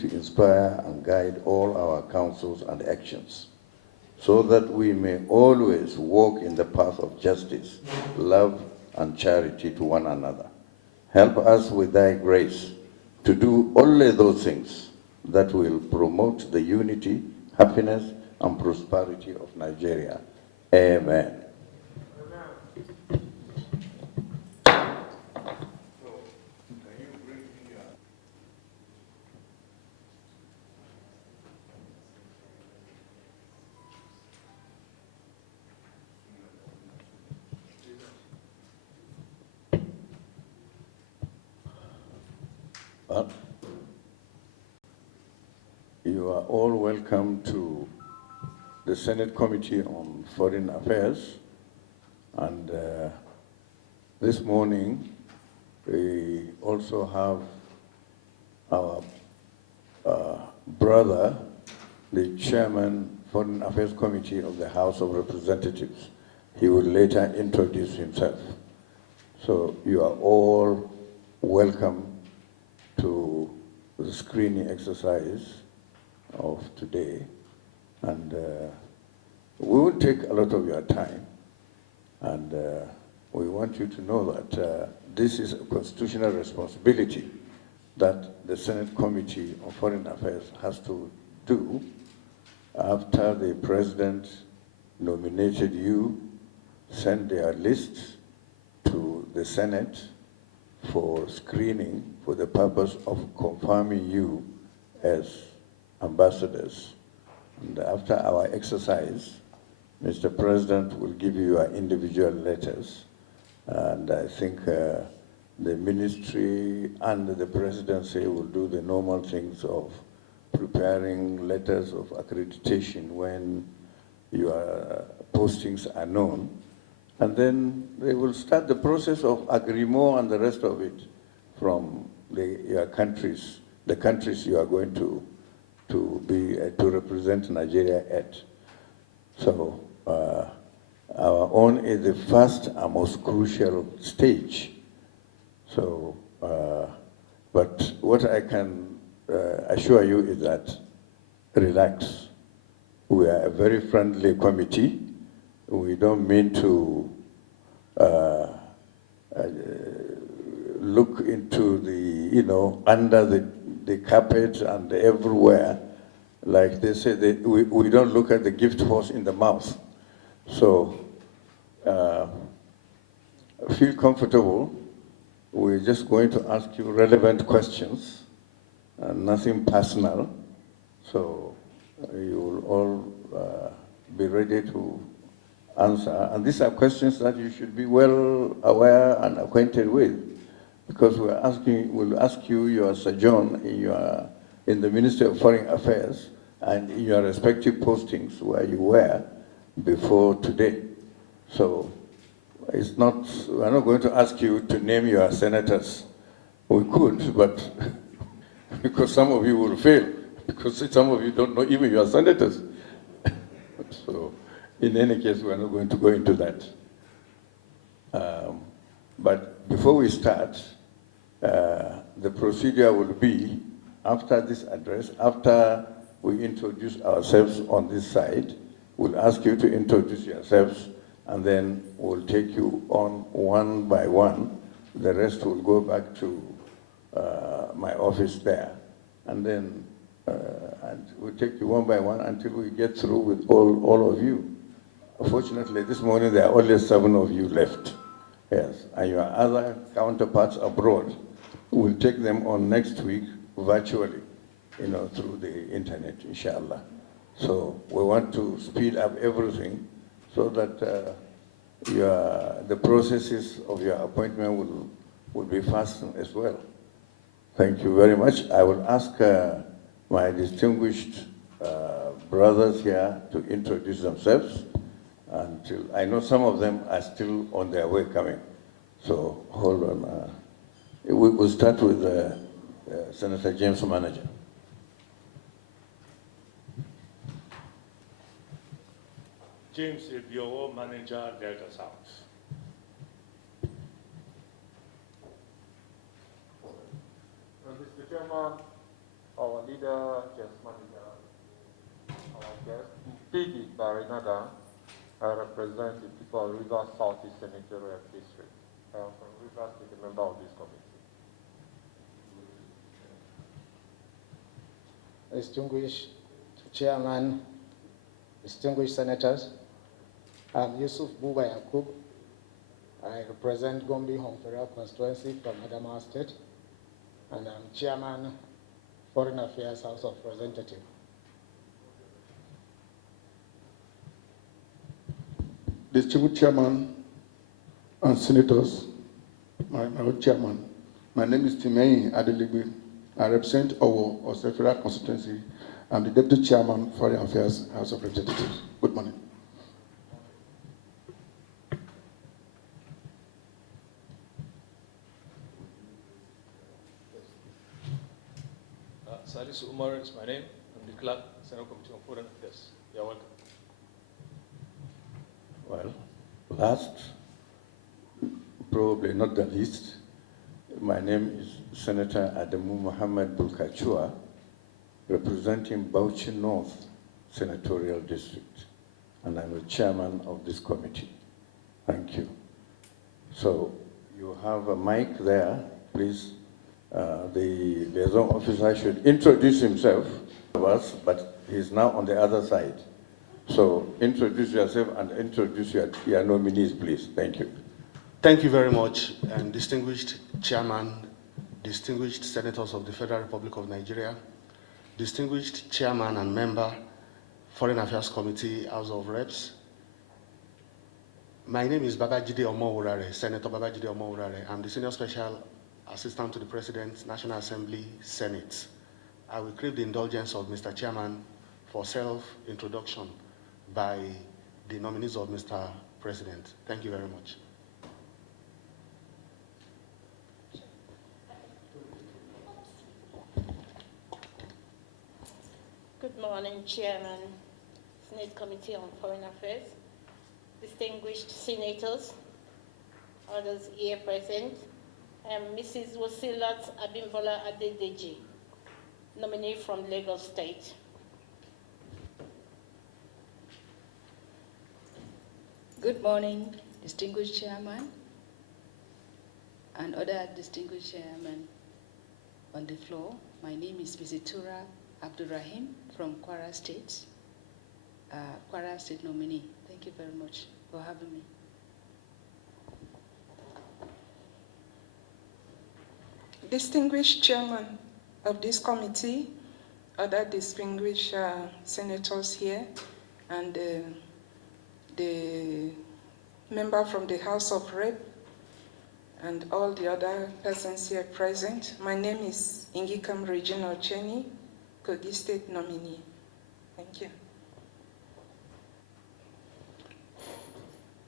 to inspire and guide all our counsels and actions, so that we may always walk in the path of justice, love, and charity to one another. Help us with thy grace to do only those things that will promote the unity, happiness, and prosperity of Nigeria. Amen. You are all welcome to the Senate Committee on Foreign Affairs. And this morning, we also have our brother, the Chairman, Foreign Affairs Committee of the House of Representatives. He will later introduce himself. So you are all welcome to the screening exercise of today. And we will take a lot of your time. And we want you to know that this is a constitutional responsibility that the Senate Committee on Foreign Affairs has to do after the President nominated you, sent their lists to the Senate for screening for the purpose of confirming you as ambassadors. And after our exercise, Mr. President will give you your individual letters. And I think the ministry and the presidency will do the normal things of preparing letters of accreditation when your postings are known. And then they will start the process of agreement and the rest of it from your countries, the countries you are going to represent Nigeria at. So our own is the first and most crucial stage. So, but what I can assure you is that relax. We are a very friendly committee. We don't mean to look into the, under the carpet and everywhere. Like they say, we don't look at the gift horse in the mouth. So feel comfortable. We're just going to ask you relevant questions, nothing personal. So you will all be ready to answer. And these are questions that you should be well aware and acquainted with, because we'll ask you your sojourn in the Ministry of Foreign Affairs and in your respective postings where you were before today. So we're not going to ask you to name your senators. We could, but because some of you will fail, because some of you don't know even your senators. So in any case, we're not going to go into that. But before we start, the procedure will be, after this address, after we introduce ourselves on this side, we'll ask you to introduce yourselves, and then we'll take you on one by one. The rest will go back to my office there. And then we'll take you one by one until we get through with all of you. Fortunately, this morning there are only 7 of you left. Yes, and your other counterparts abroad, we'll take them on next week virtually, through the internet, inshallah. So we want to speed up everything so that the processes of your appointment will be fast as well. Thank you very much. I will ask my distinguished brothers here to introduce themselves. Until I know some of them are still on their way coming. So hold on. We'll start with Senator James Manager. James is your manager, Delta South. Mr. Chairman, our leader, Arinada. I represent the people of Rivers Southeast Senatorial District. I am from Rivers State, a member of this committee. Distinguished Chairman, distinguished Senators, I'm Yusuf Buba Yakub. I represent Gombe Home Federal Constituency from Adamawa State, and I'm Chairman, Foreign Affairs House of Representatives. Distinguished Chairman and Senators, my Chairman, my name is Timei Adeligbe. I represent Owo of Federal Constituency. I'm the Deputy Chairman, Foreign Affairs House of Representatives. Good morning. Salisu Umar is my name. I'm the clerk, Senate Committee on Foreign Affairs. You're welcome. Well, last, probably not the least, my name is Senator Adamu Muhammad Bulkachua, representing Bauchi North Senatorial District, and I'm the chairman of this committee. Thank you. So you have a mic there, please. The liaison officer should introduce himself to us, but he's now on the other side. So introduce yourself and introduce your nominees, please. Thank you. Thank you very much, distinguished Chairman, distinguished Senators of the Federal Republic of Nigeria, distinguished Chairman and Member, Foreign Affairs Committee, House of Reps. My name is Babajide Omowurare, Senator Babajide Omowurare. I'm the Senior Special Assistant to the President, National Assembly, Senate. I will crave the indulgence of Mr. Chairman for self-introduction by the nominees of Mr. President. Thank you very much. Good morning, Chairman, Senate Committee on Foreign Affairs, distinguished senators, others here present, Mrs. Wasilat Abimbola Adedeji, nominee from Lagos State. Good morning, distinguished chairman and other distinguished chairmen on the floor. My name is Mrs. Tura Abdurrahim from Kwara State, Kwara State nominee. Thank you very much for having me. Distinguished chairman of this committee, other distinguished senators here, and the member from the House of Rep, and all the other persons here present. My name is Ingikam Regina Ocheni, Kogi State nominee. Thank you.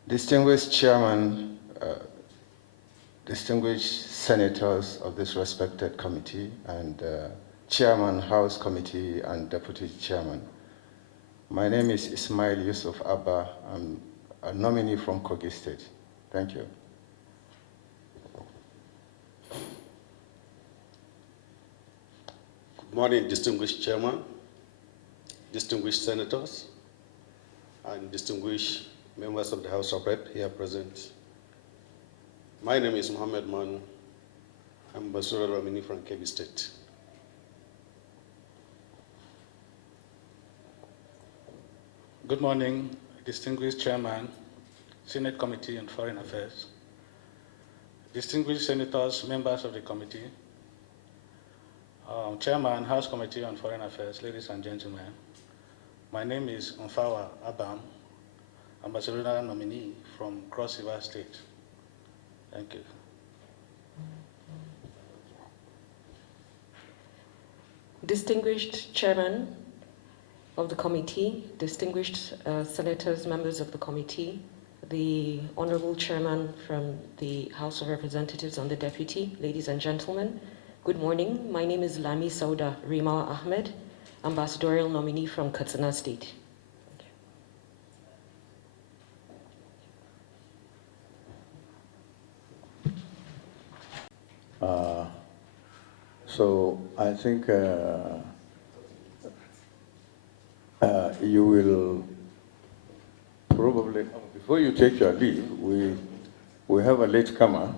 Distinguished Chairman, distinguished senators of this respected committee, and Chairman, House Committee, and Deputy Chairman. My name is Ismail Yusuf Abba. I'm a nominee from Kogi State. Thank you. Good morning, distinguished Chairman, distinguished senators, and distinguished members of the House of Rep here present. My name is Mohammed Manu. I'm Ambassadorial nominee from Kebbi State. Good morning, distinguished Chairman, Senate Committee on Foreign Affairs, distinguished senators, members of the committee, Chairman, House Committee on Foreign Affairs, ladies and gentlemen. My name is Mfawa Abam, Ambassadorial nominee from Cross River State. Thank you. Distinguished Chairman of the committee, distinguished senators, members of the committee, the Honorable Chairman from the House of Representatives and the Deputy, ladies and gentlemen, good morning. My name is Lami Sauda Remawa Ahmed, Ambassadorial nominee from Katsina State. So I think you will probably, before you take your leave, we have a latecomer,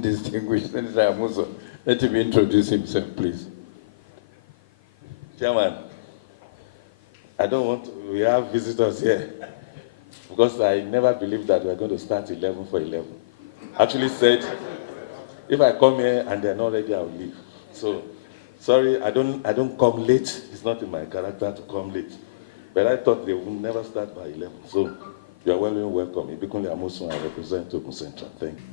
distinguished Senator Amuso. Let him introduce himself, please. Chairman, I don't want to, we have visitors here because I never believed that we're going to start 11 for 11. Actually said, if I come here and they're not ready, I'll leave. So, sorry, I don't come late. It's not in my character to come late. But I thought they would never start by 11. So, you are welcome. Ibikunle Amuso, I represent Ogun Central. Thank you.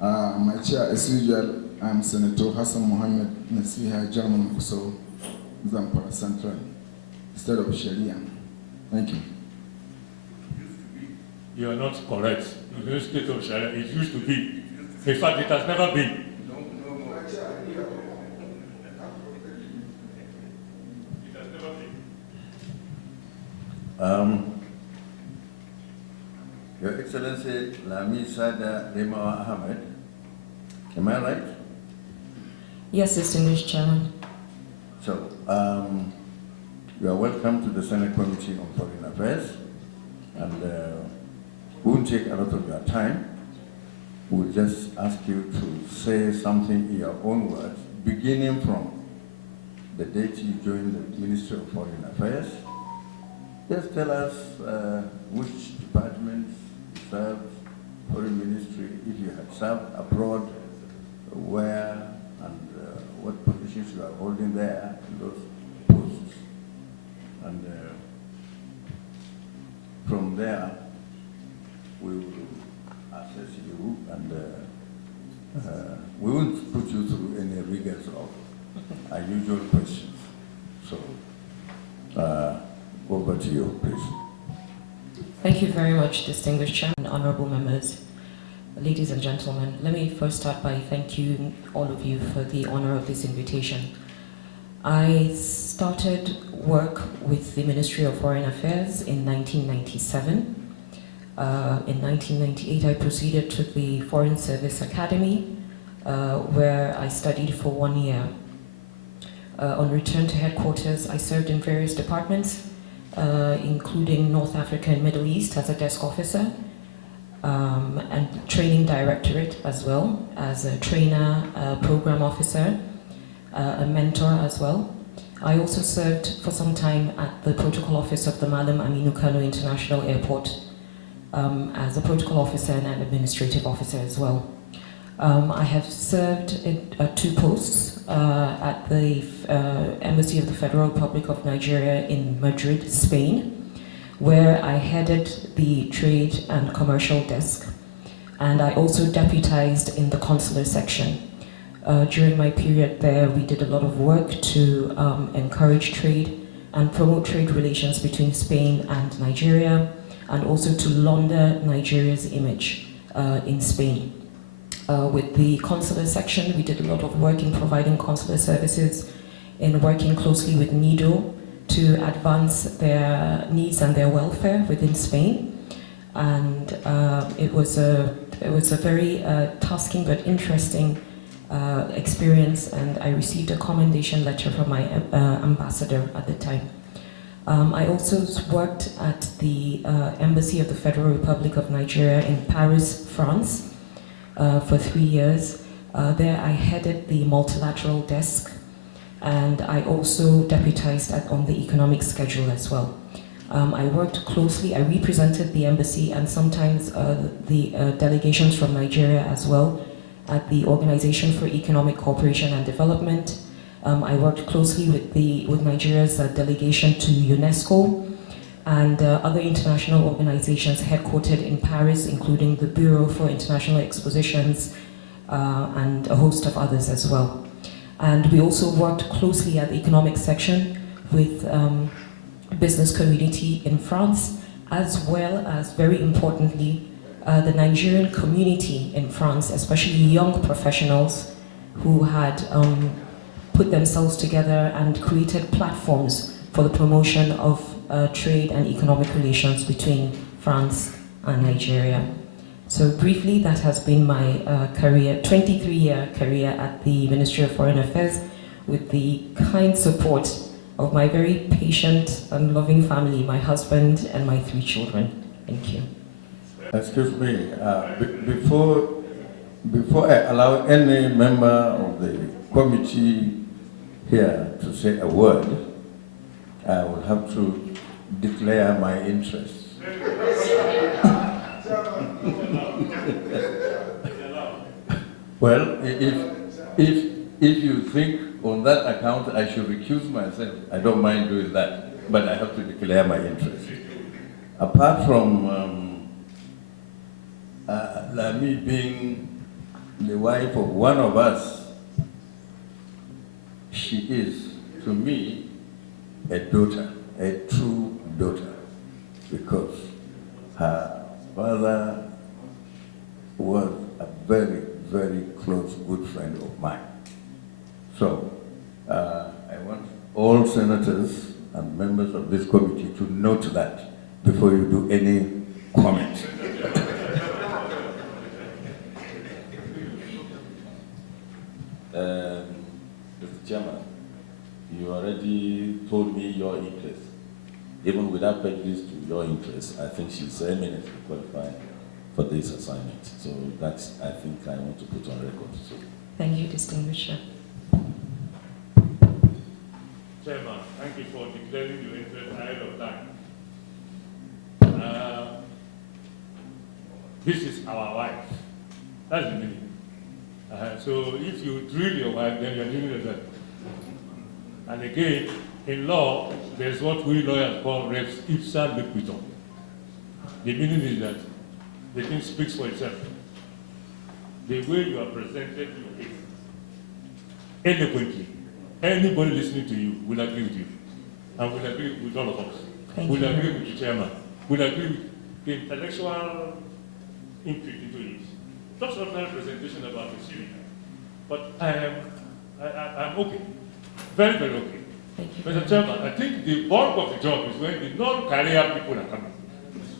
My chair, as usual, I'm Senator Hassan Mohammed Nasiha German Kuso, Zamfara Central, State of Sharia. Thank you. You are not correct. In the state of Sharia, it used to be. In fact, it has never been. It has never been. Your Excellency Lami Sada Remawa Ahmed, am I right? Yes, distinguished Chairman. So, you are welcome to the Senate Committee on Foreign Affairs, and we won't take a lot of your time. We'll just ask you to say something in your own words, beginning from the date you joined the Ministry of Foreign Affairs. Just tell us which departments you served, Foreign Ministry, if you had served abroad, where, and what positions you are holding there in those posts. And from there, we will assess you, and we won't put you through any rigors of unusual questions. So, over to you, please. Thank you very much, distinguished Chairman, honorable members, ladies and gentlemen. Let me first start by thanking all of you for the honor of this invitation. I started work with the Ministry of Foreign Affairs in 1997. In 1998, I proceeded to the Foreign Service Academy, where I studied for 1 year. On return to headquarters, I served in various departments, including North Africa and Middle East as a desk officer, and training directorate as well, as a trainer, program officer, a mentor as well. I also served for some time at the protocol office of the Malam Aminu Kano International Airport as a protocol officer and an administrative officer as well. I have served at 2 posts at the Embassy of the Federal Republic of Nigeria in Madrid, Spain, where I headed the trade and commercial desk, and I also deputized in the consular section. During my period there, we did a lot of work to encourage trade and promote trade relations between Spain and Nigeria, and also to launder Nigeria's image in Spain. With the consular section, we did a lot of work in providing consular services, in working closely with NIDO to advance their needs and their welfare within Spain. And it was a very tasking but interesting experience, and I received a commendation letter from my ambassador at the time. I also worked at the Embassy of the Federal Republic of Nigeria in Paris, France, for 3 years. There I headed the multilateral desk, and I also deputized on the economic schedule as well. I worked closely, I represented the embassy and sometimes the delegations from Nigeria as well at the Organization for Economic Cooperation and Development. I worked closely with Nigeria's delegation to UNESCO and other international organizations headquartered in Paris, including the Bureau for International Expositions and a host of others as well. And we also worked closely at the economic section with business community in France, as well as, very importantly, the Nigerian community in France, especially young professionals who had put themselves together and created platforms for the promotion of trade and economic relations between France and Nigeria. So briefly, that has been my career, 23-year career at the Ministry of Foreign Affairs, with the kind support of my very patient and loving family, my husband and my 3 children. Thank you. Excuse me, before I allow any member of the committee here to say a word, I will have to declare my interest. Well, if you think on that account I should recuse myself, I don't mind doing that, but I have to declare my interest. Apart from Lami being the wife of one of us, she is, to me, a daughter, a true daughter, because her father was a very, very close, good friend of mine. So, I want all senators and members of this committee to note that before you do any comment. Mr. Chairman, you already told me your interest. Even without prejudice to your interest, I think she's eminently qualified for this assignment. So that's, I think, I want to put on record. So. Thank you, distinguished Chair. Chairman, thank you for declaring your interest ahead of time. This is our wife. That's the meaning. So if you drill your wife, then you're drilling yourself. And again, in law, there's what we lawyers call res ipsa liquidatum. The meaning is that the thing speaks for itself. The way you are presented your case, eloquently, anybody listening to you will agree with you, and will agree with all of us. Will agree with the chairman. Will agree with the intellectual input into it. Not ordinary presentation about the city, but I'm okay, very, very okay. Mr. Chairman, I think the bulk of the job is when the non-career people are coming.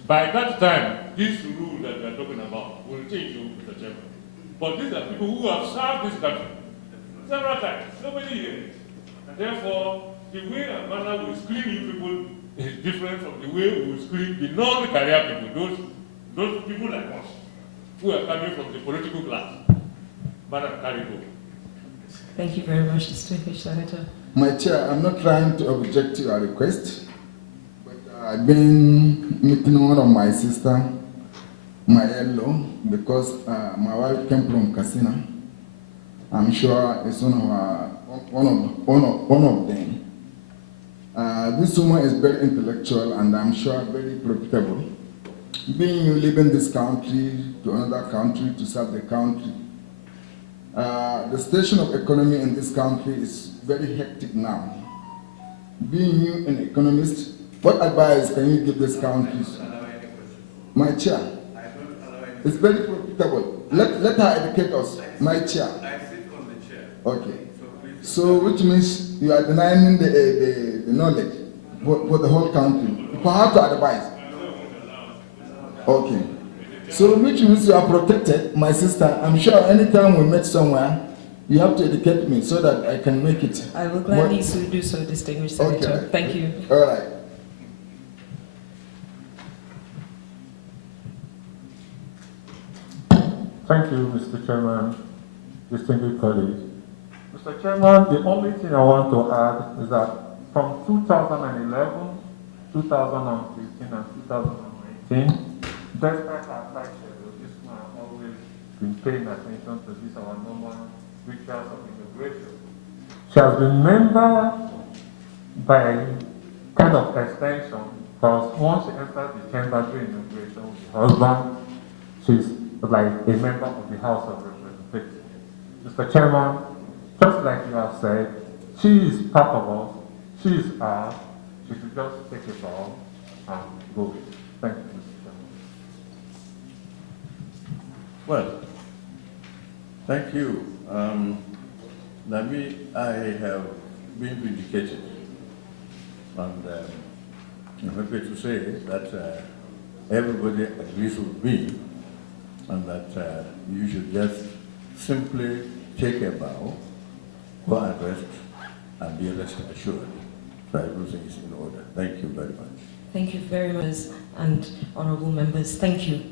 By that time, this rule that we are talking about will change, Mr. Chairman. But these are people who have served this country several times, so many years. And therefore, the way and manner we screen you people is different from the way we screen the non-career people, those people like us, who are coming from the political class. Madam Karibo. Thank you very much, distinguished Senator. My chair, I'm not trying to object to your request, but I've been meeting one of my sister, my in-law, because my wife came from Casina. I'm sure it's one of them. This woman is very intellectual and I'm sure very profitable. Being you leaving this country to another country to serve the country, the station of economy in this country is very hectic now. Being you an economist, what advice can you give this country? My chair, it's very profitable. Let her educate us. My chair. I sit on the chair. Okay. So which means you are denying the knowledge for the whole country. For her to advise. Okay. So which means you are protected, my sister. I'm sure anytime we meet somewhere, you have to educate me so that I can make it. I will gladly do so, distinguished Senator. Okay. Thank you. All right. Thank you, Mr. Chairman, distinguished colleagues. Mr. Chairman, the only thing I want to add is that from 2011, 2015, and 2019, despite our tight schedule, this man always been paying attention to this, our normal rituals of immigration. She has been member by kind of extension, because once she enters the chamber during immigration with her husband, she's like a member of the House of Representatives. Mr. Chairman, just like you have said, she is part of us, she is ours, she should just take a bow and go with it. Thank you, Mr. Chairman. Well, thank you. I have been vindicated, and I'm happy to say that everybody agrees with me, and that you should just simply take a bow, go and rest, and be rest assured that everything is in order. Thank you very much. Thank you very much, and honorable members, thank you.